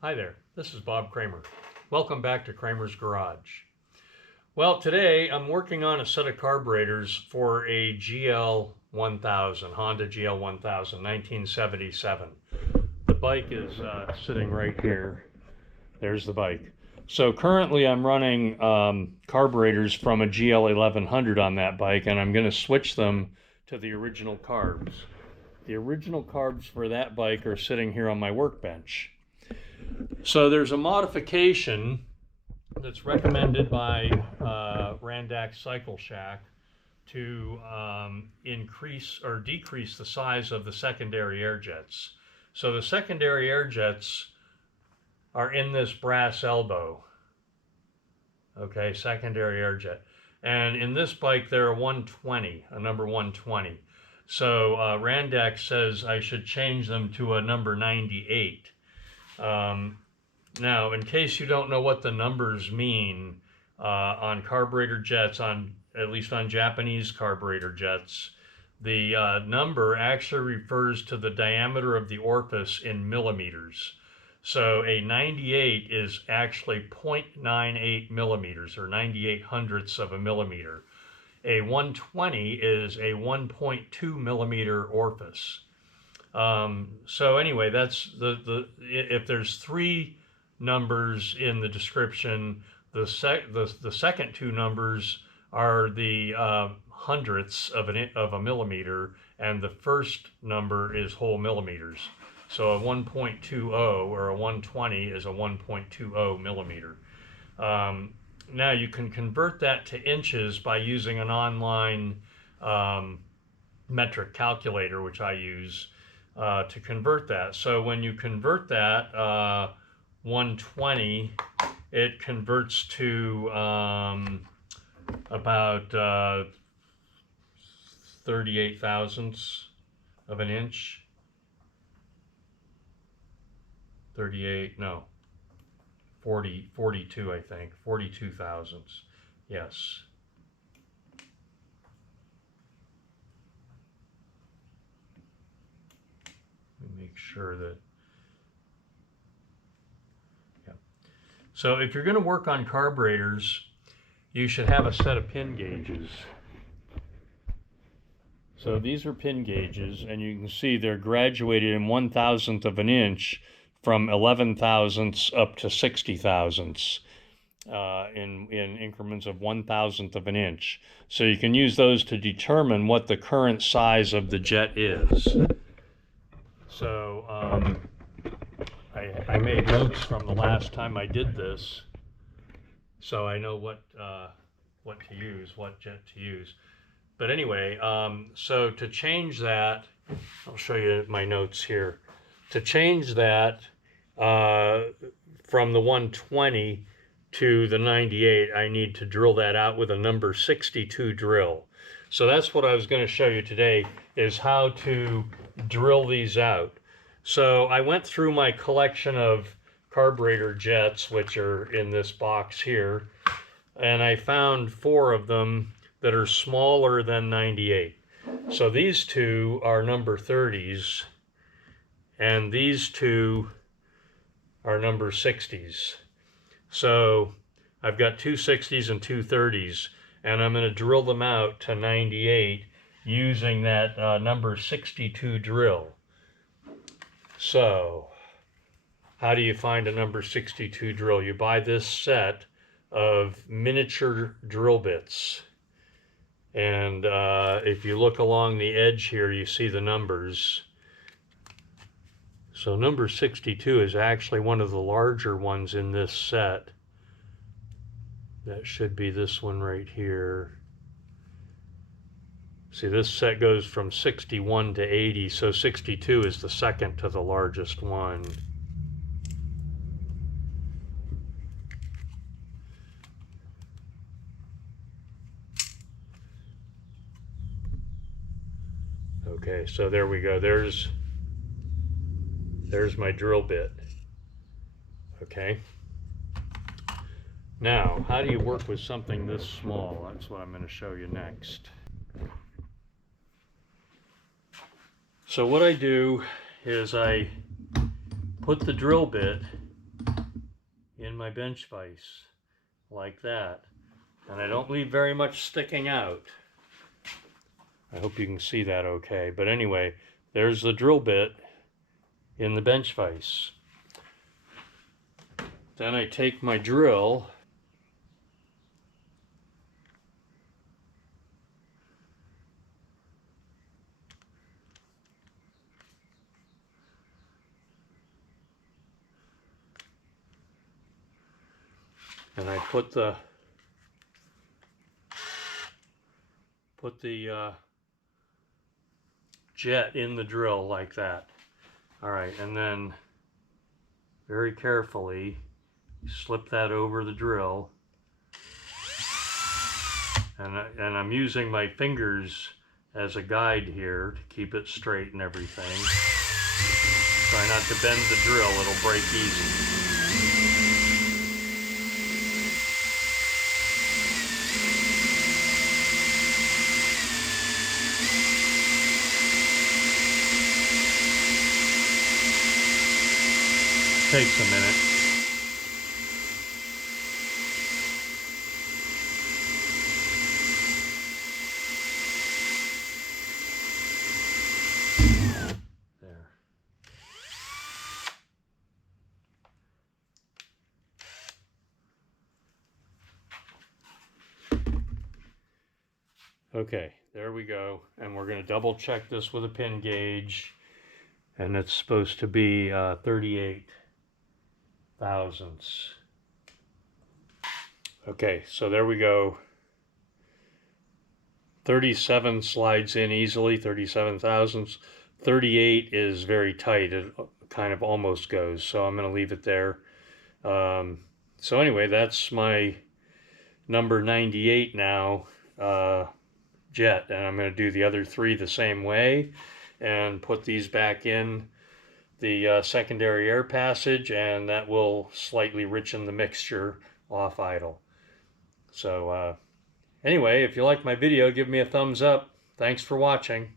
Hi there, this is Bob Kramer. Welcome back to Kramer's Garage. Well, today I'm working on a set of carburetors for a GL1000, Honda GL1000, 1977. The bike is sitting right here. There's the bike. So currently I'm running carburetors from a GL1100 on that bike, and I'm going to switch them to the original carbs. The original carbs for that bike are sitting here on my workbench. So there's a modification that's recommended by Randak Cycle Shack to increase or decrease the size of the secondary air jets. So the secondary air jets are in this brass elbow. Okay, secondary air jet. And in this bike, they're a 120, a number 120. So Randak says I should change them to a number 98. Now, in case you don't know what the numbers mean on carburetor jets, at least on Japanese carburetor jets, the number actually refers to the diameter of the orifice in millimeters. So a 98 is actually 0.98 millimeters, or 98 hundredths of a millimeter. A 120 is a 1.2 millimeter orifice. So anyway, that's if there's three numbers in the description, the second two numbers are the hundredths of a millimeter, and the first number is whole millimeters. So a 1.20 or a 120 is a 1.20 millimeter. Now you can convert that to inches by using an online metric calculator, which I use to convert that. So when you convert that 120, it converts to about 38 thousandths of an inch. 42, I think, 42 thousandths, yes. Let me make sure that, yeah. So if you're going to work on carburetors, you should have a set of pin gauges. So these are pin gauges, and you can see they're graduated in 1,000th of an inch from 11 thousandths up to 60 thousandths in increments of 1,000th of an inch. So you can use those to determine what the current size of the jet is. So I made notes from the last time I did this, so I know what to use, what jet to use. But anyway, so to change that, I'll show you my notes here. To change that from the 120 to the 98, I need to drill that out with a number 62 drill. So that's what I was going to show you today, is how to drill these out. So I went through my collection of carburetor jets, which are in this box here, and I found 4 of them that are smaller than 98. So these two are number 30s, and these two are number 60s. So I've got 2 60s and 2 30s, and I'm going to drill them out to 98 using that number 62 drill. So how do you find a number 62 drill? You buy this set of miniature drill bits, and if you look along the edge here, you see the numbers. So number 62 is actually one of the larger ones in this set. That should be this one right here. See, this set goes from 61 to 80, so 62 is the second to the largest one. Okay, so there we go. There's my drill bit. Okay. Now, how do you work with something this small? That's what I'm going to show you next. So what I do is I put the drill bit my bench vise like that. And I don't leave very much sticking out. I hope you can see that okay. But anyway, there's the drill bit in the bench vise. Then I take my drill and I put the jet in the drill like that. All right, and then very carefully slip that over the drill, and I'm using my fingers as a guide here to keep it straight and everything. Try not to bend the drill, it'll break easy. Takes a minute. There. Okay, there we go. And we're going to double check this with a pin gauge. And it's supposed to be 38 thousandths. Okay, so there we go. 37 slides in easily, 37 thousandths. 38 is very tight, it kind of almost goes, so I'm going to leave it there. So anyway, that's my number 98 now jet, and I'm going to do the other three the same way and put these back in the secondary air passage, and that will slightly richen the mixture off idle. So anyway, if you like my video, give me a thumbs up. Thanks for watching.